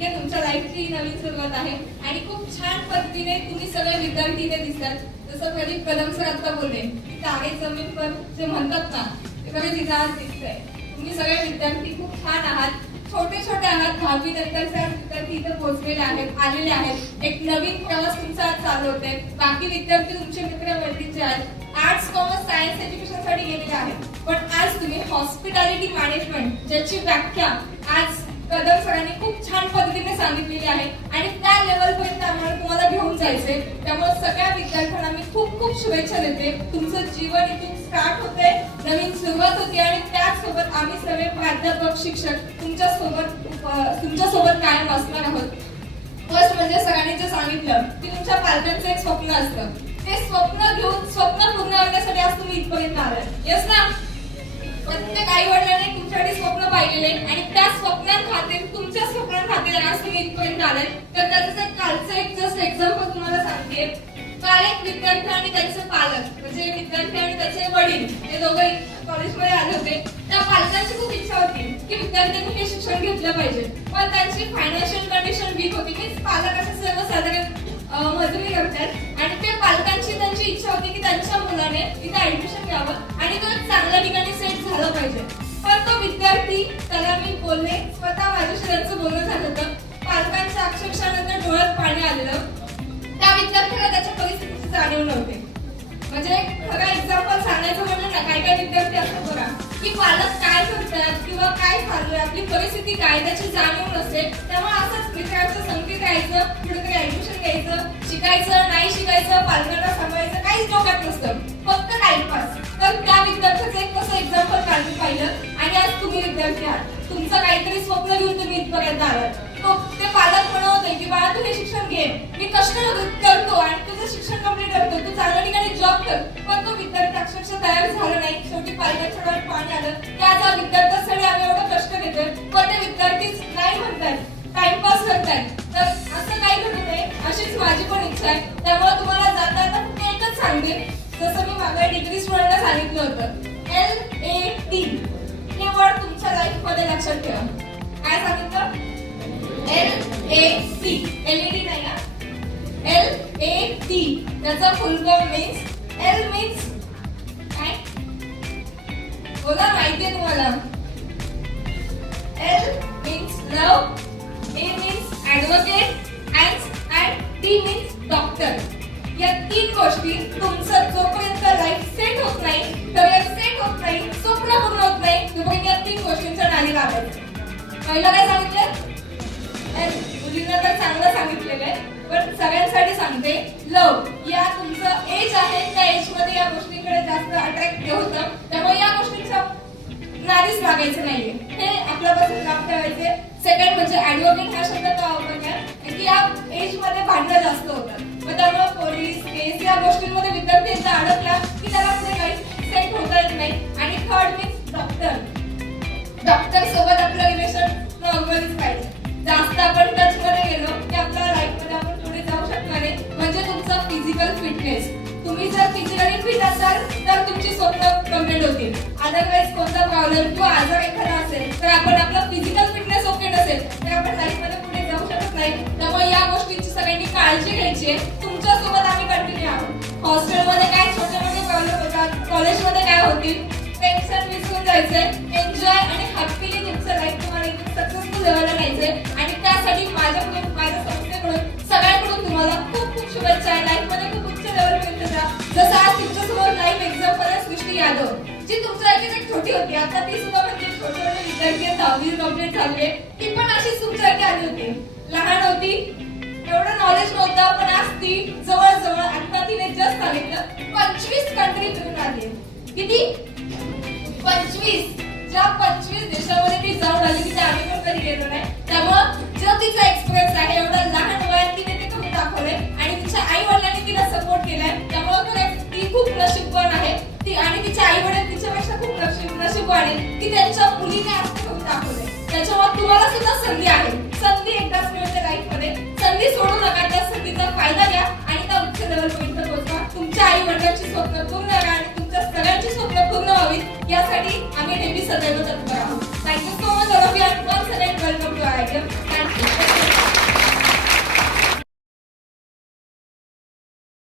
ठीक आहे, तुमच्या लाईफची नवीन सुरुवात आहे आणि खूप छान पद्धतीने तुम्ही सगळे विद्यार्थी इथे दिसतात. जसं प्रदीप कदम सर आता बोलले की तारे जमीन पर जे म्हणतात ना, ते खरंच तिथं आज दिसतंय. तुम्ही सगळे विद्यार्थी खूप छान आहात, छोटे छोटे आहात. 10वी नंतरचे विद्यार्थी इथे पोहोचलेले आहेत, आलेले आहेत. एक नवीन प्रवास तुमचा आज चालू होतोय. बाकी विद्यार्थी तुमचे मित्र मैत्रिणीचे आहेत, आर्ट्स कॉमर्स सायन्स एज्युकेशन साठी गेलेले आहेत. पण आज तुम्ही हॉस्पिटॅलिटी मॅनेजमेंट ज्याची व्याख्या आज कदम सरांनी खूप छान पद्धतीने सांगितलेली आहे आणि त्या लेवल पर्यंत आम्हाला तुम्हाला घेऊन जायचंय. त्यामुळे सगळ्या विद्यार्थ्यांना मी खूप खूप शुभेच्छा देते. तुमचं जीवन इथून स्टार्ट होते, नवीन सुरुवात होते आणि त्याचसोबत आम्ही सगळे प्राध्यापक शिक्षक तुमच्यासोबत कायम असणार आहोत. फर्स्ट म्हणजे सरांनी जे सांगितलं की तुमच्या पालकांचं एक स्वप्न असतं, ते स्वप्न घेऊन स्वप्न पूर्ण करण्यासाठी आज तुम्ही इथपर्यंत आलात. येस ना? प्रत्येक आई वडिलांनी तुमच्यासाठी स्वप्न पाहिलेले आणि त्या स्वप्नांखातीर तुमच्या स्वप्नांखातीर आज तुम्ही इथपर्यंत आलात. तर त्याचं कालचं एक जस्ट एक्झाम्पल तुम्हाला सांगते. काल एक विद्यार्थी आणि त्यांचे पालक म्हणजे विद्यार्थी आणि त्याचे वडील हे दोघे कॉलेजमध्ये आले होते. त्या पालकांची खूप इच्छा होती की विद्यार्थ्यांनी हे शिक्षण घेतलं पाहिजे, पण त्यांची फायनान्शियल कंडिशन वीक होती. मीन्स पालक असे सर्वसाधारण मजुरी करतात आणि त्या पालकांची त्यांची इच्छा होती की त्यांच्या मुलाने इथे ऍडमिशन घ्यावं आणि तो एक चांगल्या ठिकाणी सेट झालं पाहिजे. पण तो विद्यार्थी, त्याला मी बोलले, स्वतः माझ्याशी त्यांचं बोलणं झालं होतं. पालकांच्या अक्षरशः नंतर डोळ्यात पाणी आलेलं. त्या विद्यार्थ्याला त्याच्या परिस्थितीची जाणीव नव्हती. म्हणजे खरं एक्झाम्पल सांगायचं म्हणलं ना, काही काही विद्यार्थी असं बघा की पालक काय करतात किंवा काय चालू आहे, आपली परिस्थिती काय त्याची जाणीव नसते. त्यामुळे असंच मित्रांचं संगीत घ्यायचं, कुठेतरी ऍडमिशन घ्यायचं, शिकायचं नाही शिकायचं, पालकांना सांभाळायचं, काहीच डोक्यात नसतं, फक्त टाइमपास. तर त्या विद्यार्थ्याचं एक कसं एक्झाम्पल काढून पाहिलं आणि आज तुम्ही विद्यार्थी आहात. तुमचं काहीतरी स्वप्न घेऊन तुम्ही इथपर्यंत आलात. ते पालक म्हणत होते की बाळा तू हे शिक्षण घे, मी कष्ट करतो आणि तुझं शिक्षण कंप्लीट करतो, तू चांगल्या ठिकाणी जॉब कर. पण तो विद्यार्थी अक्षरशः तयार झाला नाही. शेवटी पालकांच्या डोळ्यात पाणी आलं की आज हा विद्यार्थ्यासाठी आम्ही एवढं कष्ट घेतोय, पण ते विद्यार्थीच नाही म्हणतात, टाइमपास करतात. तर असं काही घडू नये अशीच माझी पण इच्छा आहे. त्यामुळे तुम्हाला जाता जाता फक्त एकच सांगते, जसं मी माझ्या डिग्री स्टुडंटला सांगितलं होतं, LAT हे वर्ड तुमच्या लाईफ मध्ये लक्षात ठेवा. काय सांगितलं? LAT, LED नाही ना, LAT. त्याचा फुल फॉर्म मीन्स L मीन्स काय? बोला, माहितीये तुम्हाला? L means love, A means advocate and T means doctor. या तीन गोष्टी तुमचं जोपर्यंत लाईफ सेट होत नाही, करिअर सेट होत नाही, स्वप्न पूर्ण होत नाही, तोपर्यंत या तीन गोष्टींच्या नादी लागायचं. पहिलं काय सांगितलं? मुलींना तर चांगलं सांगितलेलं आहे, पण सगळ्यांसाठी सांगते, लव. या तुमचं एज आहे, त्या एज मध्ये या गोष्टींकडे जास्त अट्रॅक्ट होतं. त्यामुळे या गोष्टींच्या नादीच लागायचं नाहीये, हे आपल्यापासून काम करायचे. सेकंड म्हणजे ऍडव्होकेट हा शब्द का वापरला की या एज मध्ये भांडणं जास्त होतात. मग त्यामुळे पोलीस केस या गोष्टींमध्ये विद्यार्थी एकदा अडकला की त्याला पुढे काही सेट होता येत नाही. आणि थर्ड मीन्स डॉक्टर. डॉक्टर सोबत आपलं रिलेशन नॉर्मलीच पाहिजे. जास्त आपण टच मध्ये गेलो की आपल्या लाईफ मध्ये आपण पुढे जाऊ शकणार नाही. म्हणजे तुमचा फिजिकल फिटनेस, तुम्ही जर फिजिकली फिट असाल तर तुमची स्वप्न कंप्लीट होतील. अदरवाईज कोणता प्रॉब्लेम किंवा आजार एखादा असेल तर आपण आपला फिजिकल फिटनेस ओके नसेल तर आपण लाईफ मध्ये पुढे जाऊ शकत नाही. त्यामुळे या गोष्टीची सगळ्यांनी काळजी घ्यायची आहे. तुमच्या सोबत आम्ही कंटिन्यू आहोत. हॉस्टेलमध्ये काय छोटे मोठे प्रॉब्लेम होतात, कॉलेजमध्ये काय होतील, टेन्शन विसरून जायचंय, एन्जॉय आणि हॅपीली तुमचं लाईफ तुम्हाला सक्सेसफुल लेवलला न्यायचंय. आणि त्यासाठी माझ्याकडून, माझ्या संस्थेकडून, सगळ्यांकडून तुम्हाला खूप खूप शुभेच्छा आहे. लाईफ मध्ये खूप उच्च लेवलपर्यंत जा. जसं आज तुमच्यासमोर लाईव्ह एक्झाम्पल आहे सृष्टी यादव, जी तुमच्यासाठी एक छोटी होती, आता ती सुद्धा म्हणजे छोटे छोटे विद्यार्थी 10वी कंप्लीट झाले. ती पण अशीच तुमच्यासाठी आली होती, लहान होती, एवढं नॉलेज नव्हतं, पण आज ती जवळजवळ आता तिने जस्ट सांगितलं 25 कंट्री फिरून आली. किती? 25. ज्या 25 देशामध्ये ती जाऊन आली तिथे आम्ही पण कधी गेलो नाही. त्यामुळं जो तिचा एक्सपिरियन्स आहे, एवढा लहान वयात तिने ते करून दाखवलंय आणि तिच्या आई वडिलांनी तिला सपोर्ट केलाय. त्यामुळे ती खूप नशीबवान आहे. ती आणि तिच्या आई वडील तिच्यापेक्षा खूप नशीबवान आहे की त्यांच्या मुलीने आज ते करून दाखवलंय. त्याच्यामुळे तुम्हाला सुद्धा संधी आहे. संधी एकदाच मिळते लाईफ मध्ये, संधी सोडू नका. त्या संधीचा फायदा घ्या आणि त्या उच्च लेवलपर्यंत पोहोचा. तुमच्या आई वडिलांची स्वप्न पूर्ण करा आणि तुमच्या सगळ्यांची स्वप्न पूर्ण व्हावीत यासाठी आम्ही नेहमी सदैव